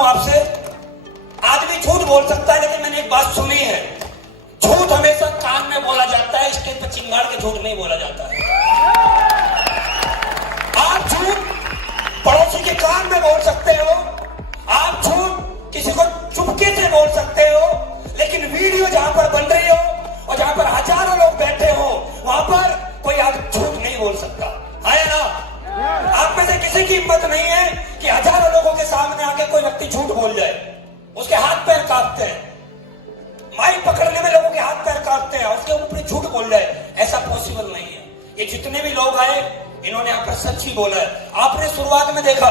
हूं आपसे, आदमी झूठ बोल सकता है, लेकिन मैंने एक बात सुनी है, झूठ हमेशा कान में बोला जाता है, स्टेज पर चिंगाड़ के झूठ नहीं बोला जाता है। आप झूठ पड़ोसी के कान में बोल सकते हो, आप झूठ किसी को चुपके से बोल सकते हो, लेकिन वीडियो जहां पर बन रही हो और जहां पर हजारों लोग बैठे हो, वहां पर कोई आप झूठ नहीं बोल सकता है ना। आप में से किसी की हिम्मत नहीं है कि हजारों लोगों के सामने आके कोई व्यक्ति झूठ बोल जाए, उसके हाथ पैर कांपते हैं, माइक पकड़ने में लोगों के हाथ पैर कांपते हैं, उसके ऊपर झूठ बोल जाए, ऐसा पॉसिबल नहीं है। ये जितने भी लोग आए, इन्होंने यहाँ पर सच ही बोला है। आपने शुरुआत में देखा,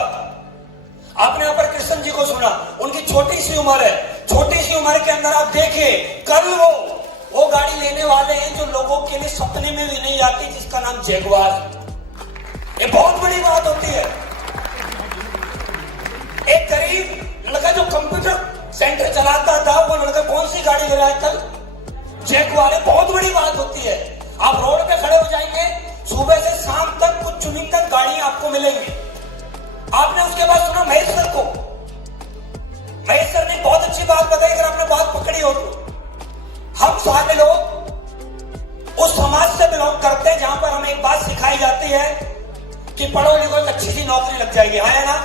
आपने यहाँ पर कृष्ण जी को सुना, उनकी छोटी सी उम्र है, छोटी सी उम्र के अंदर आप देखिए, कल वो गाड़ी लेने वाले हैं जो लोगों के लिए सपने में भी नहीं आती, जिसका नाम जैगुआर। ये बहुत बड़ी बात होती है। एक गरीब लड़का जो कंप्यूटर सेंटर चलाता था, वो लड़का कौन सी गाड़ी ले रहा है कल? जैगुआर। बहुत बड़ी बात होती है। आप रोड पे खड़े हो जाएंगे, सुबह से शाम तक कुछ चुनिंदा गाड़ियां आपको मिलेंगी। आपने उसके बाद सुना महेश सर को, महेश सर ने बहुत अच्छी बात बताई, अगर आपने बात पकड़ी हो तो। हम सारे लोग उस समाज से बिलोंग करते हैं जहां पर हमें एक बात सिखाई जाती है कि पढ़ो लिखो, एक अच्छी सी नौकरी लग जाएगी, है ना।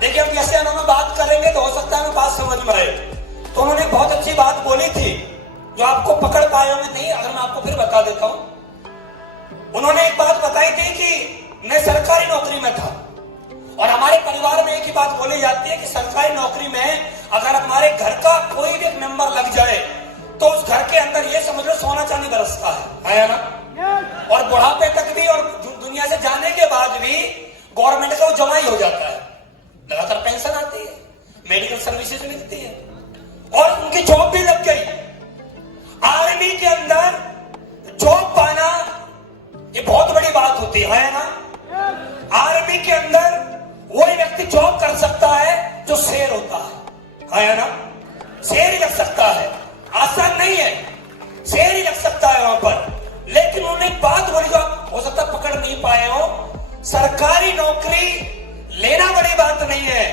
देखिए, हम जैसे हम बात करेंगे तो हो सकता है हमें बात समझ में आए। तो उन्होंने बहुत अच्छी बात बोली थी जो आपको पकड़ पाए होंगे नहीं, अगर मैं आपको फिर बता देता हूं। उन्होंने एक बात बताई थी कि मैं सरकारी नौकरी में था, और हमारे परिवार में एक ही बात बोली जाती है कि सरकारी नौकरी में अगर हमारे घर का कोई भी मेंबर लग जाए तो उस घर के अंदर ये समझ लो सोना चांदी बरसता है ना। और बुढ़ापे तक भी और दुनिया से जाने के बाद भी गवर्नमेंट का वो जमा ही हो जाता है, लगातार पेंशन आती है, मेडिकल सर्विसेज मिलती है, और उनकी जॉब भी लग गई। आर्मी के अंदर जॉब पाना ये बहुत बड़ी बात होती है ना। आर्मी के अंदर वही व्यक्ति जॉब कर सकता है जो शेर होता है ना। शेर ही लग सकता है, आसान नहीं है, शेर ही लग सकता है वहां पर। लेकिन उन्होंने बात बोली जो हो सकता पकड़ नहीं पाए हो, सरकारी नौकरी लेना बड़ी बात नहीं है,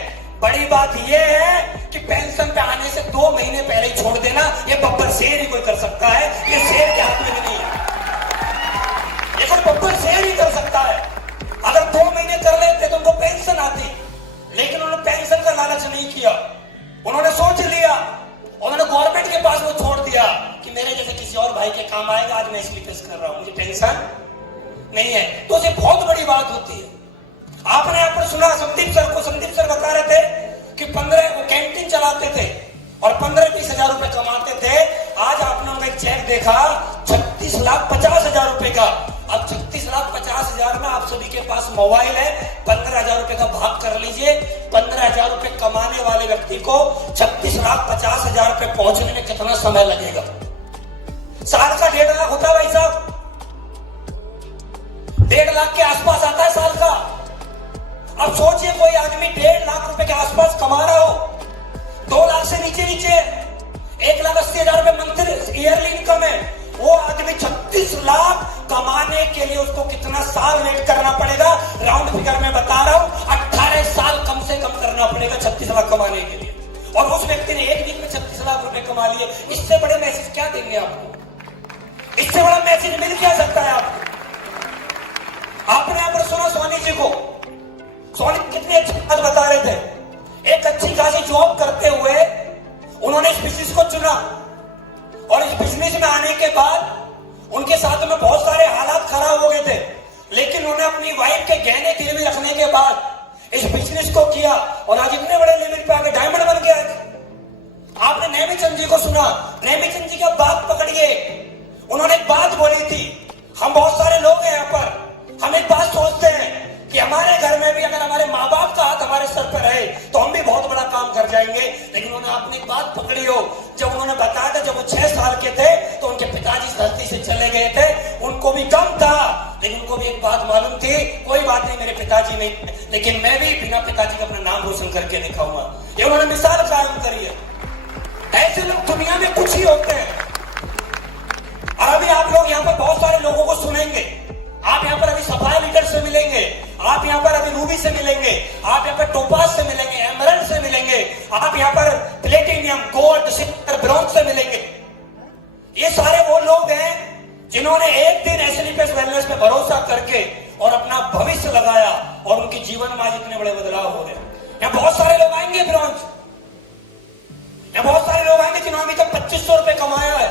बड़ी बात यह है कि पेंशन पे आने से 2 महीने पहले ही छोड़ देना। ये बब्बर शेर ही कोई कर सकता है, ये शेर के हाथ में नहीं है, ये कोई बब्बर शेर ही कर सकता है। अगर 2 महीने कर लेते तो उनको पेंशन आती, लेकिन उन्होंने पेंशन का लालच नहीं किया। उन्होंने सोच लिया, उन्होंने गवर्नमेंट के पास वो छोड़ दिया कि मेरे जैसे किसी और भाई के काम आएगा, आज मैं इसलिए पेश कर रहा हूं, मुझे टेंशन नहीं है। तो ये बहुत बड़ी बात होती है। आपने यहाँ पर सुना संदीप सर को, संदीप सर बता रहे थे कि 15 वो कैंटीन चलाते थे और 15-20 हजार रुपए कमाते थे। आज आपने उनका एक चेक देखा 36,50,000 रुपए का। अब 36,50,000 में आप सभी के पास मोबाइल है, 15,000 रुपए का भाग कर लीजिए। 15,000 रुपए कमाने वाले व्यक्ति को 36,50,000 रुपए पहुंचने में कितना समय लगेगा? साल का 1.5 लाख होता है भाई साहब, 1.5 लाख के आसपास आता है साल का। अब सोचिए कोई आदमी 1.5 लाख रुपए के आसपास कमा रहा हो, 2 लाख से नीचे 1,80,000 रुपए मंथली ईयरली इनकम है, वो आदमी 36 लाख कमाने के लिए उसको कितना साल वेट करना पड़ेगा? राउंड फिगर में बता रहा हूं, 18 साल कम से कम करना पड़ेगा 36 लाख कमाने के लिए। और उस व्यक्ति ने एक वीक में 36 लाख रुपए कमा लिए। इससे बड़े मैसेज क्या देंगे आपको? इससे बड़ा मैसेज मिल क्या सकता है आपको? आपने यहां पर सुना सोनी जी को, सोनी कितनी अच्छी बात बता रहे थे। एक अच्छी खासी जॉब करते हुए उन्होंने इस बिजनेस को चुना, और इस बिजनेस में आने के बाद उनके साथ में बहुत सारे हालात खराब हो गए थे, लेकिन उन्होंने अपनी वाइफ के गहने गिरवी रखने के बाद इस बिजनेस को किया, और आज इतने बड़े लेवल पे आके डायमंड बन गया। आपने नेमीचंद जी को सुना, नेमीचंद जी का बात पकड़िए, उन्होंने एक बात बोली थी। हम बहुत सारे लोग हैं यहाँ पर, हम एक बात सोचते हैं कि हमारे घर में भी अगर हमारे माँ बाप का हाथ हमारे सर पर रहे तो हम भी बहुत बड़ा काम कर जाएंगे। लेकिन उन्होंने अपनी बात पकड़ी हो, जब उन्होंने बताया था जब वो 6 साल के थे तो उनके पिताजी धरती से चले गए थे, उनको भी गम था, लेकिन उनको भी एक बात मालूम थी, कोई बात नहीं मेरे पिताजी नहीं, लेकिन मैं भी बिना पिताजी का अपना नाम रोशन करके दिखाऊंगा। ये उन्होंने मिसाल कायम करी है। ऐसे लोग दुनिया में कुछ ही होते हैं। और अभी आप लोग यहाँ पर बहुत सारे लोगों को सुनेंगे, आप यहाँ पर अभी सफाई लीडर से मिलेंगे, आप यहाँ पर अभी रूबी से मिलेंगे, आप यहाँ पर टोपाज से मिलेंगे, एमरल्ड से मिलेंगे, आप यहाँ पर प्लेटिनियम, गोल्ड, सिल्वर, ब्रॉन्ज से मिलेंगे। ये सारे वो लोग हैं जिन्होंने एक दिन एसएलपीएस वेलनेस पे भरोसा करके और अपना भविष्य लगाया और उनके जीवन में आज इतने बड़े बदलाव हो गए। यहाँ बहुत सारे लोग आएंगे ब्रॉन्ज, यहाँ बहुत सारे लोग आएंगे जिन्होंने अभी तक 2500 रुपए कमाया है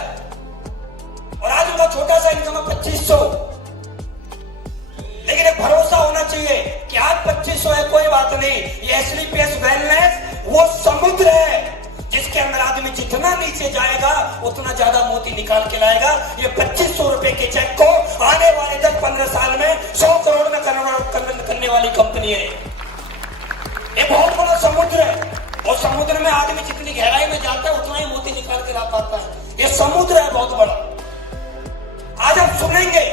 और आज उनका छोटा सा इनकम है 2500। लेकिन एक भरोसा होना चाहिए कि आज 2500 है, कोई बात नहीं। ये एसएलपीएस वेलनेस वो समुद्र है जिसके अंदर आदमी जितना नीचे जाएगा उतना ज्यादा मोती निकाल के लाएगा। ये 2500 रुपए के चेक को आने वाले 10-15 साल में 100 करोड़ में करने वाली कंपनी है। ये बहुत बड़ा समुद्र है और समुद्र में आदमी जितनी गहराई में जाता है उतना ही मोती निकाल के ला पाता है। ये समुद्र है बहुत बड़ा। आज आप सुनेंगे,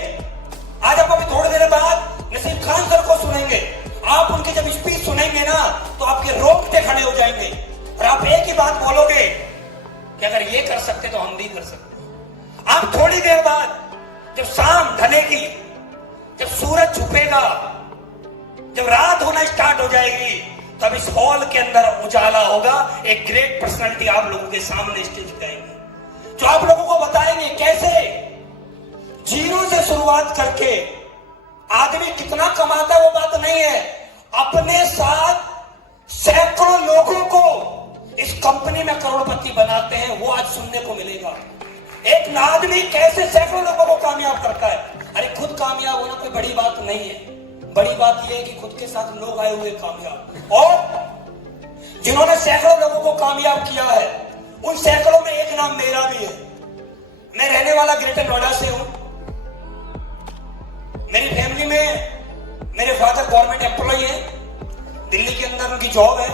आज आप अभी थोड़ी देर बाद नसीब खान सर को सुनेंगे। आप उनकी जब स्पीच सुनेंगे ना तो आपके रोंगटे खड़े हो जाएंगे और आप एक ही बात बोलोगे कि अगर ये कर सकते तो हम भी कर सकते। आप थोड़ी देर बाद जब शाम ढलेगी, जब सूरज छुपेगा, जब रात होना स्टार्ट हो जाएगी, तब इस हॉल के अंदर उजाला होगा। एक ग्रेट पर्सनालिटी आप लोगों के सामने स्टेज पे आएंगे जो आप लोगों को बताएंगे कैसे जीरो से शुरुआत करके आदमी कितना कमाता है वो बात नहीं है, अपने साथ सैकड़ों लोगों को इस कंपनी में करोड़पति बनाते हैं, वो आज सुनने को मिलेगा। एक आदमी कैसे सैकड़ों लोगों को कामयाब करता है। अरे खुद कामयाब होना कोई बड़ी बात नहीं है, बड़ी बात यह है कि खुद के साथ लोग आए हुए कामयाब, और जिन्होंने सैकड़ों लोगों को कामयाब किया है उन सैकड़ों में एक नाम मेरा भी है। मैं रहने वाला ग्रेटर नोएडा से हूं। मेरी फैमिली में मेरे फादर गवर्नमेंट एम्प्लॉय है, दिल्ली के अंदर उनकी जॉब है।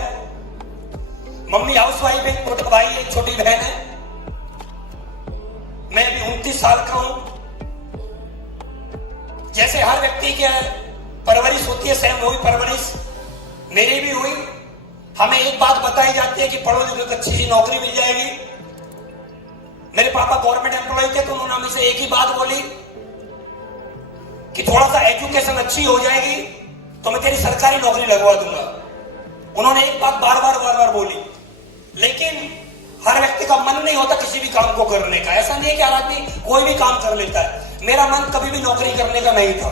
मम्मी हाउसवाइफ है, छोटा भाई है, छोटी बहन है। मैं अभी 29 साल का हूं। जैसे हर व्यक्ति की परवरिश होती है, सेम वही परवरिश मेरी भी हुई। हमें एक बात बताई जाती है कि पढ़ो लिखो तो अच्छी सी नौकरी मिल जाएगी। मेरे पापा गवर्नमेंट एम्प्लॉय थे तो उन्होंने हमें से एक ही बात बोली कि थोड़ा सा एजुकेशन अच्छी हो जाएगी तो मैं तेरी सरकारी नौकरी लगवा दूंगा। उन्होंने एक बात बार बार बोली, लेकिन हर व्यक्ति का मन नहीं होता किसी भी काम को करने का। ऐसा नहीं है कि हर आदमी कोई भी काम कर लेता है। मेरा मन कभी भी नौकरी करने का नहीं था।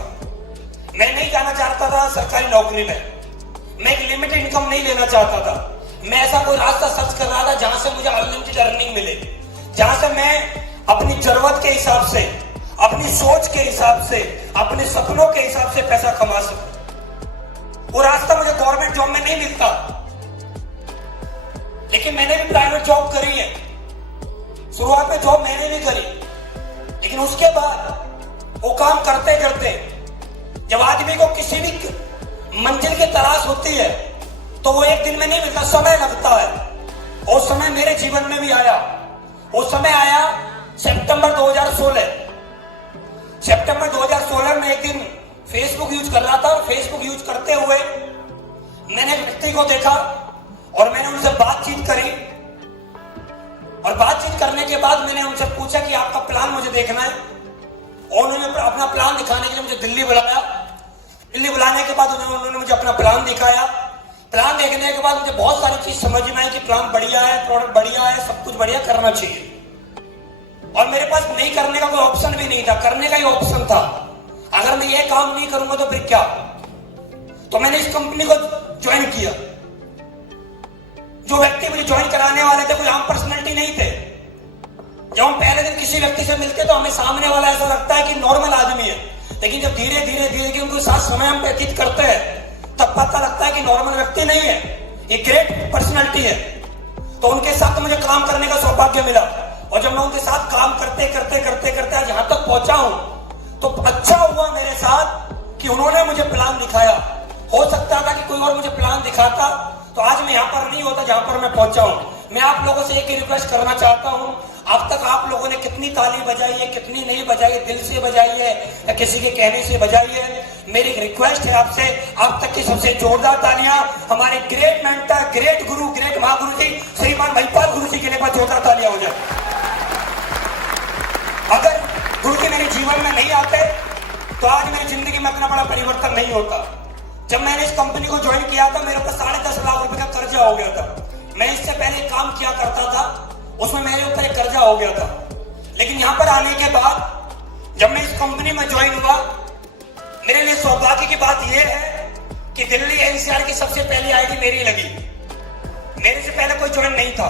मैं नहीं जाना चाहता था सरकारी नौकरी में। मैं एक लिमिटेड इनकम नहीं लेना चाहता था। मैं ऐसा कोई रास्ता सर्च कर रहा था जहां से मुझे अनलिमिटेड अर्निंग मिले, जहां से मैं अपनी जरूरत के हिसाब से, अपनी सोच के हिसाब से, अपने सपनों के हिसाब से पैसा कमा सकूं। वो रास्ता मुझे गवर्नमेंट जॉब में नहीं मिलता, लेकिन मैंने भी प्राइवेट जॉब करी है। शुरुआत में जॉब मैंने भी करी, लेकिन उसके बाद वो काम करते करते जब आदमी को किसी भी मंजिल की तलाश होती है तो वो एक दिन में नहीं मिलता, समय लगता है। और समय मेरे जीवन में भी आया। वो समय आया सितंबर 2016। सितंबर 2016 में एक दिन फेसबुक यूज कर रहा था और फेसबुक यूज करते हुए मैंने एक व्यक्ति को देखा और मैंने उनसे बातचीत करी। और बातचीत करने के बाद मैंने उनसे पूछा कि आपका प्लान मुझे देखना है, और उन्होंने अपना प्लान दिखाने के लिए मुझे दिल्ली बुलाया। दिल्ली बुलाने के बाद उन्होंने मुझे अपना प्लान दिखाया। प्लान देखने के बाद मुझे बहुत सारी चीज समझ में आई कि प्लान बढ़िया है, प्रोडक्ट बढ़िया है, सब कुछ बढ़िया करना चाहिए। और मेरे पास नहीं करने का कोई ऑप्शन भी नहीं था, करने का ही ऑप्शन था। अगर मैं ये काम नहीं करूंगा तो फिर क्या। तो मैंने इस कंपनी को ज्वाइन किया। जो व्यक्ति मुझे ज्वाइन कराने वाले थे कोई आम पर्सनैलिटी नहीं थे। जब हम पहले दिन किसी व्यक्ति से मिलते तो हमें सामने वाला ऐसा लगता है कि नॉर्मल आदमी है, लेकिन जब धीरे धीरे उनके साथ समय हम व्यतीत करते हैं तब पता लगता है कि नॉर्मल व्यक्ति नहीं है, ये ग्रेट पर्सनैलिटी है। तो उनके साथ मुझे काम करने का सौभाग्य मिला। और जब मैं उनके साथ काम करते आज यहां तक पहुंचा हूं तो अच्छा हुआ मेरे साथ कि उन्होंने मुझे प्लान दिखाया। हो सकता था कि कोई और मुझे प्लान दिखाता तो आज मैं यहां पर नहीं होता जहां पर मैं पहुंचा हूं। मैं आप लोगों से एक ही रिक्वेस्ट करना चाहता हूं, अब तक आप लोगों ने कितनी ताली बजाई है, कितनी नहीं बजाई है, दिल से बजाई है या किसी के कहने से बजाई है, मेरी रिक्वेस्ट है आपसे अब तक की सबसे जोरदार तालियां हमारे ग्रेट मेंटर, ग्रेट गुरु, ग्रेट महागुरु जी श्रीमान महिपाल गुरु जी के लिए जोरदार तालियां हो जाए। अगर गुरु जी मेरे जीवन में नहीं आते तो आज मेरी जिंदगी में इतना बड़ा परिवर्तन नहीं होता। जब मैंने इस कंपनी को ज्वाइन किया था मेरे ऊपर 10.5 लाख रुपए का कर्जा हो गया था। मैं इससे पहले एक काम किया करता था, उसमें मेरे ऊपर एक कर्जा हो गया था। लेकिन यहां पर आने के बाद जब मैं इस कंपनी में ज्वाइन हुआ, मेरे लिए सौभाग्य की बात यह है कि दिल्ली एनसीआर की सबसे पहली आईडी मेरी लगी। मेरे से पहले कोई ज्वाइन नहीं था।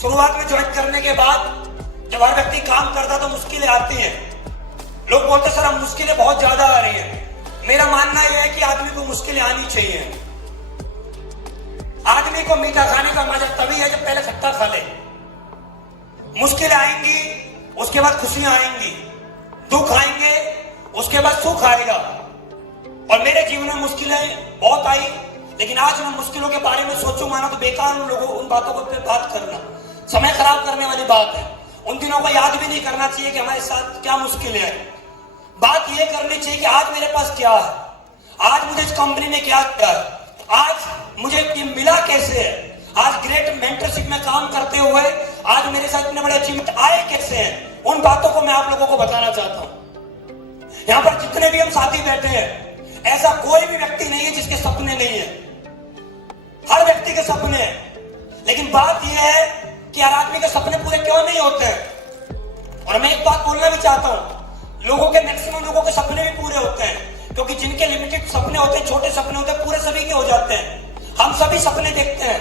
शुरुआत में ज्वाइन करने के बाद जब हर व्यक्ति काम करता तो मुश्किलें आती हैं। लोग बोलते सर अब मुश्किलें बहुत ज्यादा आ रही हैं। मेरा मानना यह है कि आदमी को मुश्किलें आनी चाहिए। आदमी को मीठा खाने का मजा तभी है जब पहले खट्टा खा ले। मुश्किलें आएंगी, उसके बाद खुशियां आएंगी, दुख आएंगे, उसके बाद सुख आएगा। और मेरे जीवन में मुश्किलें बहुत आई, लेकिन आज मैं मुश्किलों के बारे में सोचूं माना तो बेकार उन बातों पर बात करना समय खराब करने वाली बात है। उन दिनों को याद भी नहीं करना चाहिए कि हमारे साथ क्या मुश्किलें हैं। बात यह करनी चाहिए कि आज मेरे पास क्या है, आज मुझे इस कंपनी ने क्या किया है, आज मुझे मिला कैसे है, आज ग्रेट मेंटरशिप में काम करते हुए आज मेरे साथ इतने बड़े अचीवमेंट आए कैसे हैं। उन बातों को मैं आप लोगों को बताना चाहता हूं। यहां पर जितने भी हम साथी बैठे हैं, ऐसा कोई भी व्यक्ति नहीं है जिसके सपने नहीं है। हर व्यक्ति के सपने हैं, लेकिन बात यह है कि हर आदमी के सपने पूरे क्यों नहीं होते हैं। और मैं एक बात बोलना भी चाहता हूं, लोगों के मैक्सिमम लोगों के सपने भी पूरे होते हैं, क्योंकि जिनके लिमिटेड सपने होते हैं, छोटे सपने होते हैं, पूरे सभी के हो जाते हैं। हम सभी सपने देखते हैं।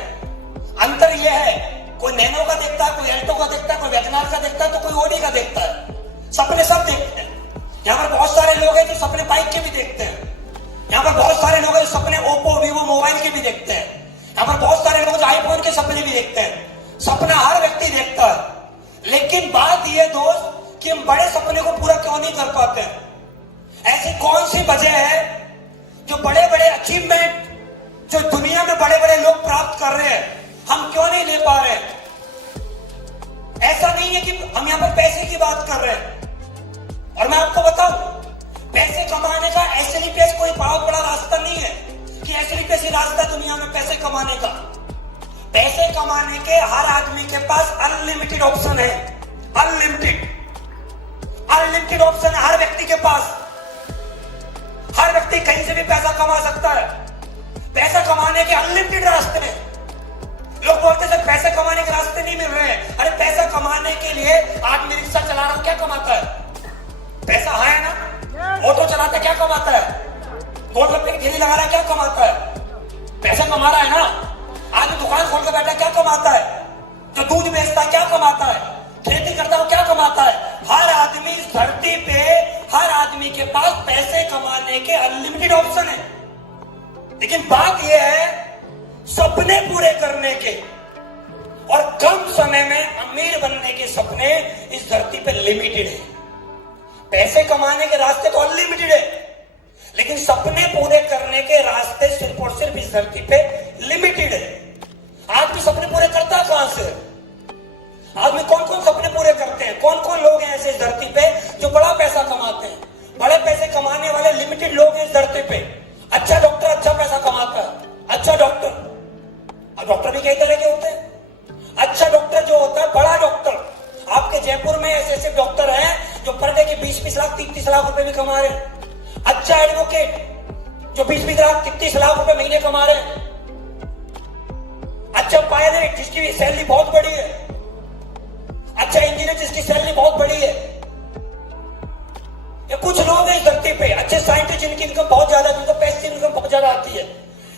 अंतर यह है, कोई नैनो का देखता है, कोई एल्टो का देखता है, कोई वैगनार का देखता है, तो कोई ओडी का देखता है। सपने सब देखते हैं। यहाँ पर बहुत सारे लोग हैं जो सपने बाइक के भी देखते हैं। यहाँ पर बहुत सारे लोग हैं जो सपने ओप्पो वीवो मोबाइल के भी देखते हैं। यहाँ पर बहुत सारे लोग आईफोन के सपने भी देखते हैं। सपना हर व्यक्ति देखता है, लेकिन बात यह दोस्त कि हम बड़े सपने को पूरा क्यों नहीं कर पाते हैं। ऐसी कौन सी वजह है जो बड़े बड़े अचीवमेंट जो दुनिया में बड़े बड़े लोग प्राप्त कर रहे हैं, हम क्यों नहीं ले पा रहे। ऐसा नहीं है कि हम यहां पर पैसे की बात कर रहे हैं। और मैं आपको बताऊं, पैसे कमाने का एसएलपीएस कोई बहुत बड़ा रास्ता नहीं है कि एसएलपीएस ही रास्ता दुनिया में पैसे कमाने का। पैसे कमाने के हर आदमी के पास अनलिमिटेड ऑप्शन है। अनलिमिटेड ऑप्शन है हर व्यक्ति के पास। हर व्यक्ति कहीं से भी पैसा कमा सकता है। पैसा कमाने के अनलिमिटेड रास्ते हैं। लोग बोलते हैं पैसे कमाने के रास्ते नहीं मिल रहे हैं। अरे पैसा कमाने के लिए आदमी रिक्शा चला रहा हूं, क्या कमाता है? पैसा है ना। ऑटो चलाता क्या कमाता है? गोलगप्पे की ठेली लगा रहा है, क्या कमाता है? पैसा कमा रहा है ना। आदमी दुकान खोल कर बैठा है, क्या कमाता है? जो दूध बेचता है क्या कमाता है? खेती करता है क्या कमाता है? हर आदमी इस धरती पे, हर आदमी के पास पैसे कमाने के अनलिमिटेड ऑप्शन है। लेकिन बात यह है सपने पूरे करने के और कम समय में अमीर बनने के सपने इस धरती पे लिमिटेड है। पैसे कमाने के रास्ते तो अनलिमिटेड है, लेकिन सपने पूरे करने के रास्ते सिर्फ और सिर्फ इस धरती पे लिमिटेड है। आदमी सपने पूरे करता कहां से? आदमी कौन कौन सपने पूरे करते हैं? कौन कौन लोग हैं ऐसे इस धरती पे जो बड़ा पैसा कमाते हैं? बड़े पैसे कमाने वाले लिमिटेड लोग हैं इस धरती पे। अच्छा डॉक्टर अच्छा पैसा कमाता है। अच्छा डॉक्टर, और डॉक्टर भी कई तरह के होते हैं। अच्छा डॉक्टर जो होता है, बड़ा डॉक्टर, आपके जयपुर में ऐसे ऐसे डॉक्टर हैं जो पर डे के 20-20 लाख 30-30 लाख रुपए भी कमा रहे हैं। अच्छा एडवोकेट जो 20-20 लाख 30-30 लाख रुपए महीने कमा रहे हैं। अच्छा पायलट जिसकी सैलरी बहुत बड़ी है। अच्छा इंजीनियर जिसकी सैलरी बहुत बड़ी है। ये कुछ लोग हैं इस धरती पे। अच्छे साइंटिस्ट जिनकी इनकम बहुत ज्यादा, जिनको पैसे इनकम बहुत ज्यादा आती है।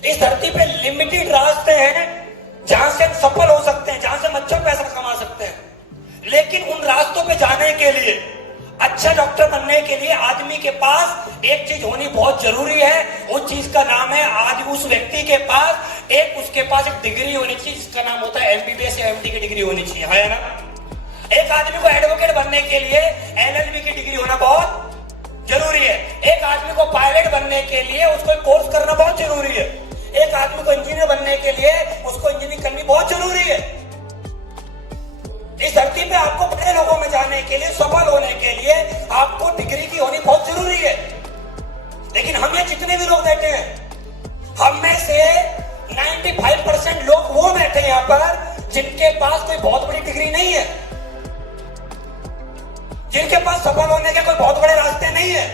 इस धरती पे लिमिटेड रास्ते हैं जहां से हम सफल हो सकते हैं, जहां से हम अच्छा पैसा कमा सकते हैं। लेकिन उन रास्तों पे जाने के लिए, अच्छा डॉक्टर बनने के लिए आदमी के पास एक चीज होनी बहुत जरूरी है। उस चीज का नाम है, आज उस व्यक्ति के पास उसके पास एक डिग्री होनी चाहिए जिसका नाम होता है एमबीबीएस या एमडी की डिग्री होनी चाहिए, है ना। एक आदमी को एडवोकेट बनने के लिए एलएलबी की डिग्री होना बहुत जरूरी है। एक आदमी को पायलट बनने के लिए उसको कोर्स करना बहुत जरूरी है। एक आदमी को इंजीनियर बनने के लिए उसको इंजीनियरिंग करनी बहुत जरूरी है। इस धरती पे आपको बड़े लोगों में जाने के लिए, सफल होने के लिए आपको डिग्री की होनी बहुत जरूरी है। लेकिन हम ये जितने भी लोग बैठे हैं, हम में से 95% लोग वो बैठे हैं यहाँ पर जिनके पास कोई बहुत बड़ी डिग्री नहीं है, जिनके पास सफल होने के कोई बहुत बड़े रास्ते नहीं है।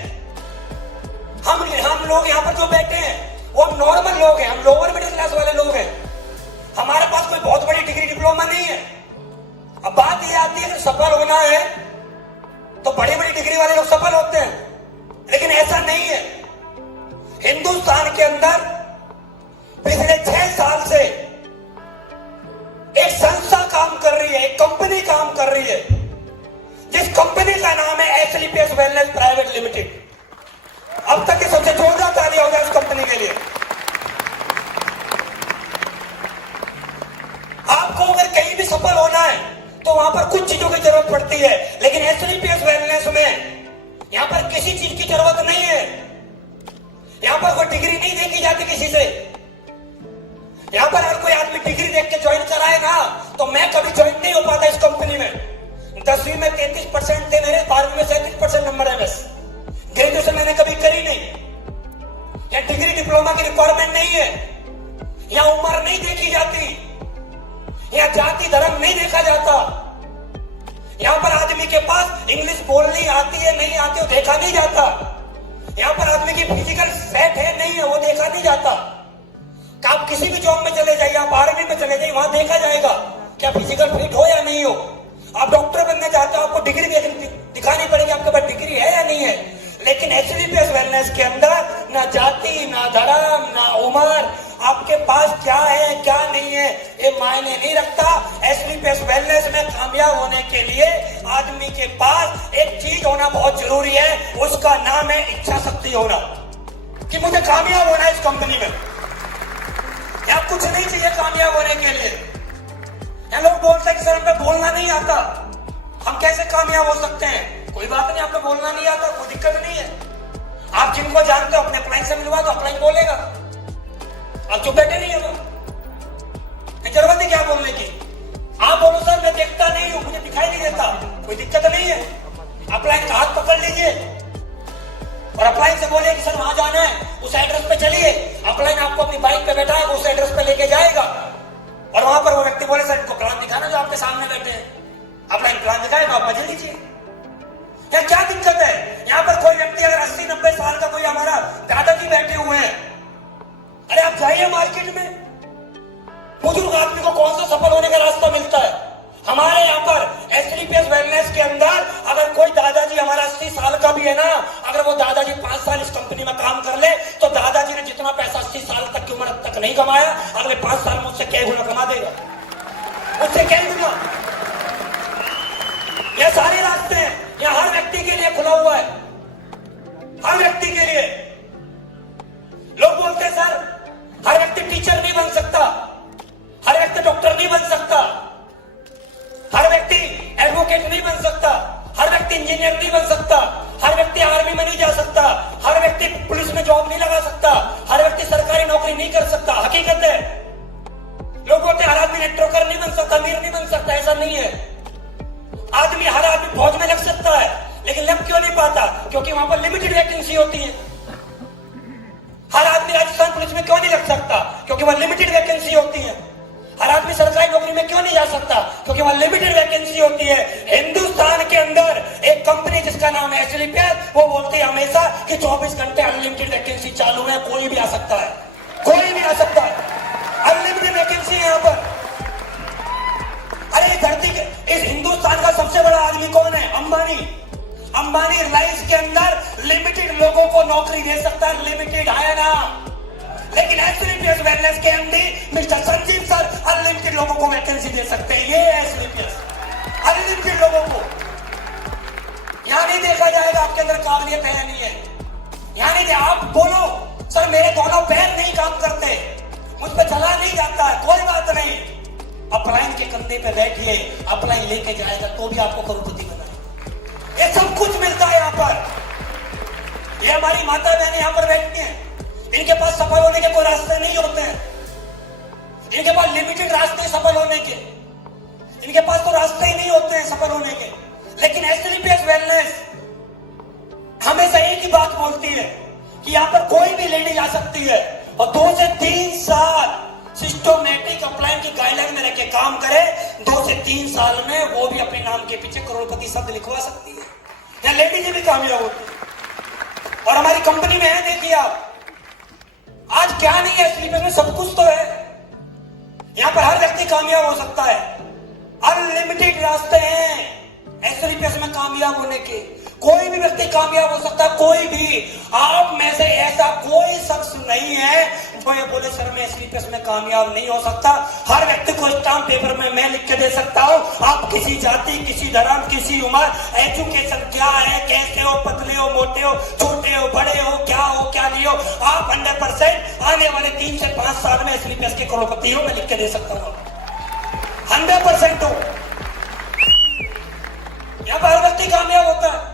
हम लोग यहाँ पर जो बैठे हैं वो हम नॉर्मल लोग हैं, हम लोअर मिडिल क्लास वाले लोग हैं। हमारे पास वाले लोग सफल होते हैं, लेकिन ऐसा नहीं है। हिंदुस्तान के अंदर पिछले 6 साल से एक संस्था काम कर रही है, एक कंपनी काम कर रही है, जिस कंपनी का नाम है एसलीपीएस वेलनेस प्राइवेट लिमिटेड। अब तक की सबसे जोरदार ताली होगा इस कंपनी के लिए। आपको अगर कहीं भी सफल होना है तो वहां पर कुछ चीजों की जरूरत पड़ती है, लेकिन एसलीपीएस वेलनेस में यहां पर किसी चीज की जरूरत नहीं है। यहां पर कोई डिग्री नहीं देखी जाती किसी से। यहां पर हर कोई आदमी डिग्री देख के ज्वाइन कराए ना, तो मैं कभी ज्वाइन नहीं हो पाता इस कंपनी में। 10वीं में 33% थे मेरे, 12वीं में 37% नंबर है बस। ग्रेजुएशन मैंने कभी करी नहीं। या डिग्री डिप्लोमा की रिक्वायरमेंट नहीं है। या उम्र नहीं देखी जाती, या जाति धर्म नहीं देखा जाता। यहां पर आदमी के पास इंग्लिश बोलनी आती है नहीं आती वो देखा नहीं जाता। यहां पर आदमी की फिजिकल सेट है नहीं है वो देखा नहीं जाता। आप किसी भी जॉब में चले जाइए, आप आर्मी में चले जाइए, वहां देखा जाएगा क्या फिजिकल फिट हो या नहीं हो। आप डॉक्टर बनने चाहते हो, आपको डिग्री दिखानी पड़ेगी आपके पास डिग्री है या नहीं है। लेकिन एसलीपीएस वेलनेस के अंदर ना जाति, ना धर्म, ना उम्र, आपके पास क्या है क्या नहीं है ये मायने नहीं रखता। एसलीपीएस वेलनेस में कामयाब होने के लिए आदमी के पास एक चीज होना बहुत जरूरी है, उसका नाम है इच्छा शक्ति होना, कि मुझे कामयाब होना है इस कंपनी में। या कुछ नहीं चाहिए कामयाब होने के लिए। या लोग बोलते हैं कि सर हमें बोलना नहीं आता, हम कैसे कामयाब हो सकते हैं। कोई बात नहीं, आपको बोलना नहीं आता, कोई दिक्कत नहीं है। आप जिनको जानते हो अपने क्लाइंट से मिलवा दो, क्लाइंट बोलेगा। आप चुप बैठे नहीं हो, जरूरत है क्या बोलने की। आप बोलो सर मैं देखता नहीं हूं, मुझे दिखाई नहीं देता, कोई दिक्कत नहीं है। अपलाइन का हाथ पकड़ लीजिए और अपलाइन से बोलिए कि सर वहां जाना है, उस एड्रेस पे चलिए। अपलाइन आपको अपनी बाइक पे बैठा है, उस एड्रेस पे लेके जाएगा और वहां पर वो व्यक्ति बोले सर इनको प्लान दिखाना जो आपके सामने बैठे हैं। अपलाइन प्लान दिखाएगा, आप मजे लीजिए। क्या दिक्कत है। यहां पर कोई व्यक्ति अगर 80-90 साल का कोई हमारा दादाजी बैठे हुए हैं, अरे आप जाइए मार्केट में, बुजुर्ग आदमी को कौन सा सफल होने का रास्ता मिलता है। हमारे यहाँ पर एसलीपीएस वेलनेस के अंदर अगर कोई दादाजी हमारा 80 साल का भी है ना, अगर वो दादाजी 5 साल इस कंपनी में काम कर ले तो दादाजी ने जितना पैसा 80 साल तक की उम्र तक नहीं कमाया, अगले 5 साल में उससे कई गुना कमा देगा, उससे कई गुना। यह सारे रास्ते हैं, यह हर व्यक्ति के लिए खुला हुआ है, हर व्यक्ति के लिए। लोग बोलते हैं सर हर व्यक्ति टीचर नहीं बन सकता, हर व्यक्ति डॉक्टर नहीं बन सकता, हर व्यक्ति एडवोकेट नहीं बन सकता, हर व्यक्ति इंजीनियर नहीं बन सकता, हर व्यक्ति आर्मी में नहीं जा सकता, हर व्यक्ति पुलिस में जॉब नहीं लगा सकता, हर व्यक्ति सरकारी नौकरी नहीं कर सकता। हकीकत है। लोग बोलते हर आदमी नेटवर्कर नहीं बन सकता, अमीर नहीं बन सकता, ऐसा नहीं है। हर आदमी फौज में लग सकता है, लेकिन लग क्यों नहीं पाता, क्योंकि वहां पर लिमिटेड वैकेंसी होती है। हर आदमी राजस्थान पुलिस में क्यों नहीं लग सकता, क्योंकि वहां लिमिटेड वैकेंसी होती है। हर आदमी सरकारी नौकरी में क्यों नहीं जा सकता, क्योंकि वहां लिमिटेड वैकेंसी होती है। हिंदुस्तान के अंदर एक कंपनी जिसका नाम है एसलीपीएस, वो बोलती है हमेशा कि 24 घंटे अनलिमिटेड वैकेंसी चालू है, कोई भी आ सकता है, कोई भी आ सकता है, अनलिमिटेड वैकेंसी है यहाँ पर। अरे धरती के इस हिंदुस्तान का सबसे बड़ा आदमी कौन है? अंबानी। अंबानी रिलायंस के अंदर लिमिटेड लोगों को नौकरी दे सकता है, लिमिटेड है ना। लेकिन एसलीपीएस वेलनेस के MD mister Sanjeev sir unlimited लोगों को वैकेंसी दे सकते हैं। ये एसलीपीएस अनलिमिटेड लोगों को। यहां नहीं देखा जाएगा आपके अंदर काबिलियत है या नहीं है। यहां नहीं, आप बोलो सर मेरे दोनों पैर नहीं काम करते, मुझ पर चला नहीं जाता है, कोई बात नहीं। अपलाइन के कंधे पे बैठिए, अपलाइन लेके जाएगा तो भी आपको करोड़पति बनाए। ये सब कुछ मिलता है यहाँ पर। ये हमारी माता बहनें यहाँ पर बैठती हैं, इनके पास सफल होने के कोई रास्ते नहीं होते हैं। इनके पास लिमिटेड रास्ते सफल होने के, इनके पास तो रास्ते ही नहीं होते हैं सफल होने के। लेकिन एसलीपीएस वेलनेस हमेशा एक ही बात बोलती है कि यहाँ पर कोई भी लेडी आ सकती है और 2 से 3 साल सिस्टोमेटिक अपलाइन की गाइडलाइन में रह के काम करे, 2 से 3 साल में वो भी अपने नाम के पीछे करोड़पति शब्द लिखवा सकती है। या लेडीज भी कामयाब होती है। और हमारी कंपनी में है, देखिए आप आज क्या नहीं है एसलीपीएस में, सब कुछ तो है। यहां पर हर व्यक्ति कामयाब हो सकता है, अनलिमिटेड रास्ते हैं एसलीपीएस में कामयाब होने के। कोई भी व्यक्ति कामयाब हो सकता है, कोई भी। आप में से ऐसा कोई शख्स नहीं है जो ये बोले सर मैं स्लीपर्स में कामयाब नहीं हो सकता। हर व्यक्ति को स्टाम्प पेपर में मैं लिख के दे सकता हूं। आप किसी जाति, किसी धर्म, किसी उम्र, एजुकेशन क्या है, कैसे हो, पतले हो, मोटे हो, छोटे हो, बड़े हो, क्या नहीं हो, आप 100% आने वाले 3 से 5 साल में स्लीपर्स के करोड़पति हो, मैं लिख के दे सकता हूं। 100% हो। यहां पर हर व्यक्ति कामयाब होता है।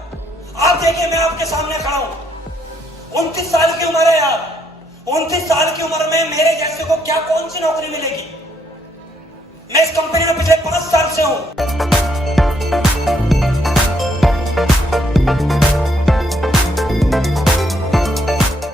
आप देखिए, मैं आपके सामने खड़ा हूं, 29 साल की उम्र है यार। 29 साल की उम्र में मेरे जैसे को क्या कौन सी नौकरी मिलेगी?